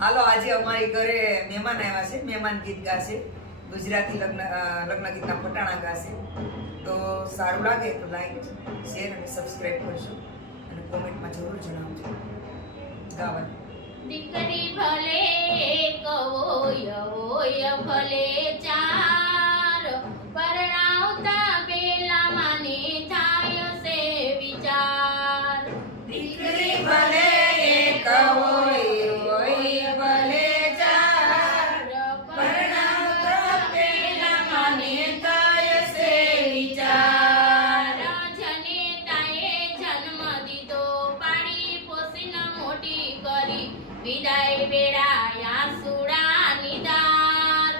હાલો આજે અમારી ઘરે મહેમાન આવ્યા છે. મહેમાન ગીત ગાશે, ગુજરાતી લગ્ન ગીતના ફટાણા ગાશે. તો સારું લાગે તો લાઈક, શેર અને સબસ્ક્રાઇબ કરજો અને કોમેન્ટમાં જરૂર જણાવજો ગાવાનું. દીકરી ભલે એક હોય ભલે ચાર, પરણાવતા પેલા માને થાય છે વિચાર. દીકરી ભલે એક હોય ભલે ચાર, પરણાવતા પેલા માને થાય છે વિચાર. જનેતાએ જન્મ દીધો, પાડી પોસીને મોટી કરી, વિદાય વેળાયા સુડાની દાર.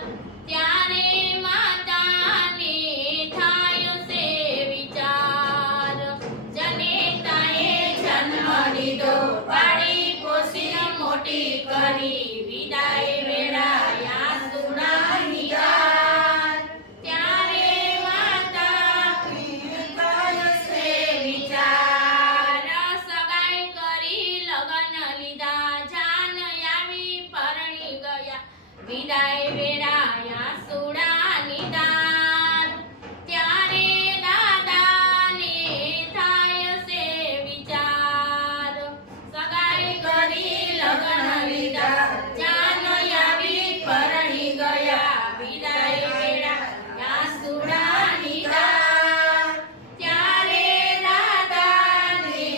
ત્યારે માતાને થાય છે વિચાર. જનેતાએ જન્મ દીધો, પાડી પોસીને મોટી કરી, વિદાય વેળાયા સુડાની દાર. ત્યારે માતાને થાય છે વિચાર. સગાઈ કરી લગ્ન લીધા, જાન આવી પરણી ગયા, વિદાય વેળાયા સુડાની દાર. ત્યારે દાદાને થાય છે વિચાર. સગાઈ કરી લગ્ન લીધા, જાન આવી પરણી ગયા, વિદાય વેળાયા સુડાની દાર. ત્યારે દાદાને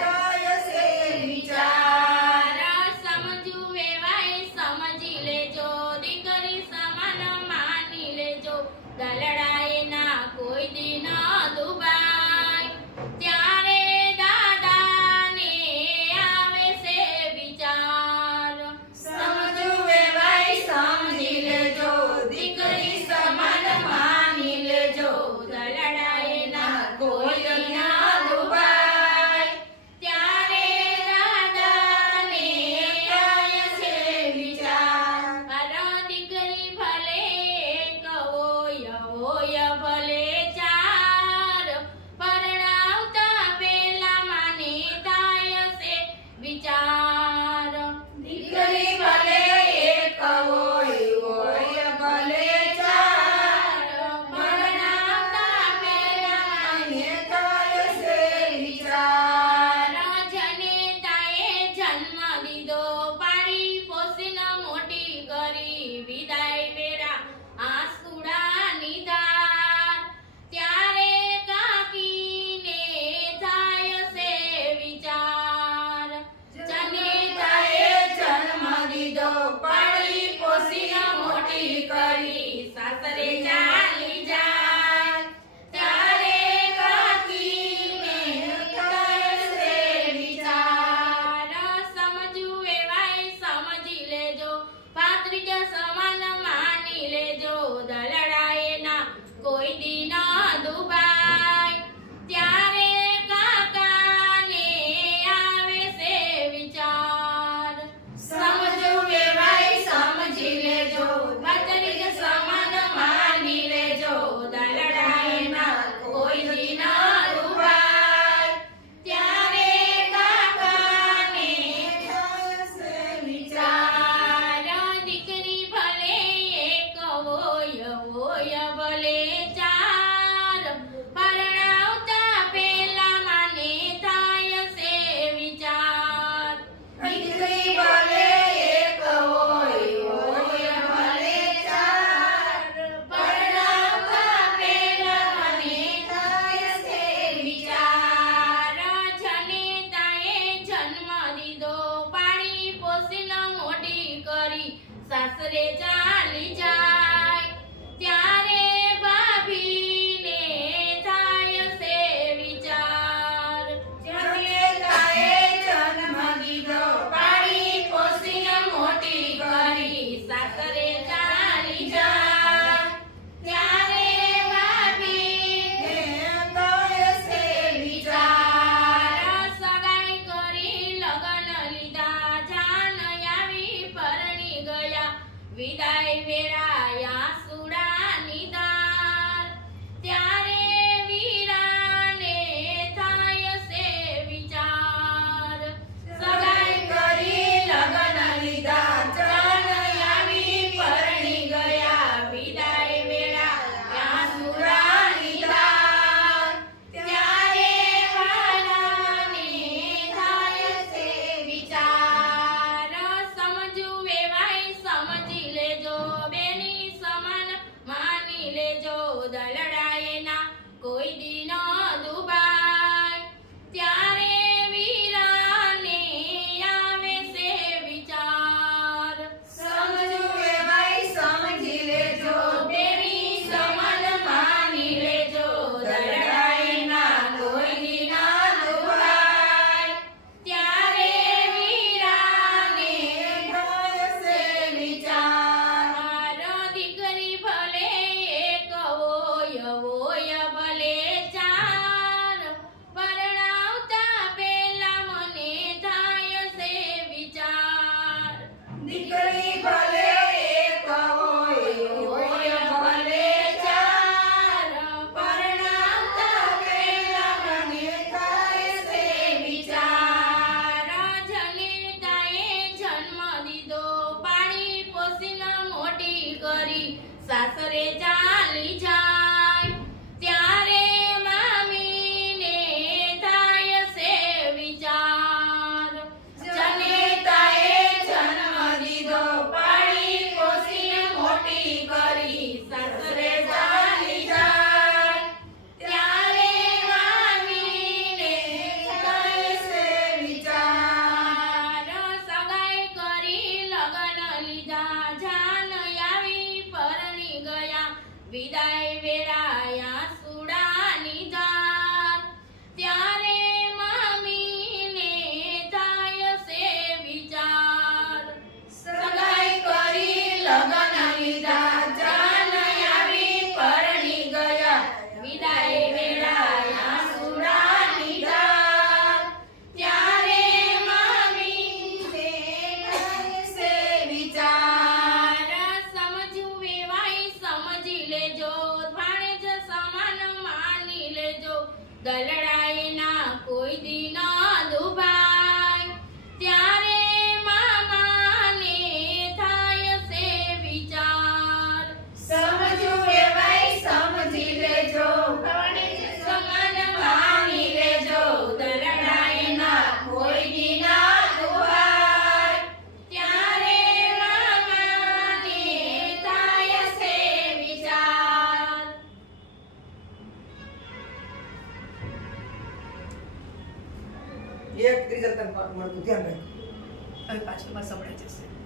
થાય છે વિચાર. સમજુ વેવાય સમજી લેજો, દીકરી સમાન માની લેજો, ગલડાએ ના કોઈ દી ન દુબાય. ત્યારે દાદાને આવે છે વિચાર. સમજુ વેવાય સમજી લેજો, દીકરી સમાન માની લેજો, ગલડાએ ના કોઈ કોઈ દી ન ના દુબાય. ત્યારે દાદાને થાય છે વિચાર. મારો દીકરી ભલે એક હોય ભલે ચાર, પરણાવતા પેલા માને થાય છે વિચાર. દીકરી ભલે એક હોય ભલે ચાર, પરણાવતા પેલા માને થાય છે વિચાર. જનેતાએ જન્મ દીધો, પાડી પોસીને મોટી કરી, વિદાય વેળા આંસુડાની ધાર. ત્યારે કાકીને થાય છે વિચાર. જનેતાએ જન્મ દીધો, પાળી પોસીને મોટી કરી, સાસરે ચાલી જાય. ત્યારે કાકીને થાય છે વિચાર. સમજુ વેવાય સમજી લેજો, પાત્રીજા સમાન માની લેજો, દલડાએ ના કોઈ દી ન દુબાય. ત્યારે કાકાને આવે છે વિચાર. સમજુ વેવાય સમજી લેજો, પાત્રીજા સમાન માની લેજો, દલડાએ ના કોઈ દી ન દુબાય. ત્યારે કાકાને થાય છે વિચાર. દીકરી ભલે એક હોય ભલે ચાર, પરણાવતા પેલા માને થાય છે વિચાર. દીકરી ભલે એક હોય ભલે ચાર, પરણાવતા પેલા મને થાય છે વિચાર. જનેતાએ જન્મ દીધો, પાડી પોસીને મોટી કરી, સાસરે ચાલી જાય. ત્યારે ભાભીને થાય છે વિચાર. જનેતાએ જન્મ દીધો, પાળી પોસીને મોટી કરી, સાસરે ચાલી જાય. ત્યારે ભાભીને થાય છે વિચાર. સગાઈ કરી લગ્ન લીધા, જાન આવી પરણી ગયા, વિદાય મળતું ધ્યાન રાખજો. હવે પાછળમાં સંભળાઈ જશે.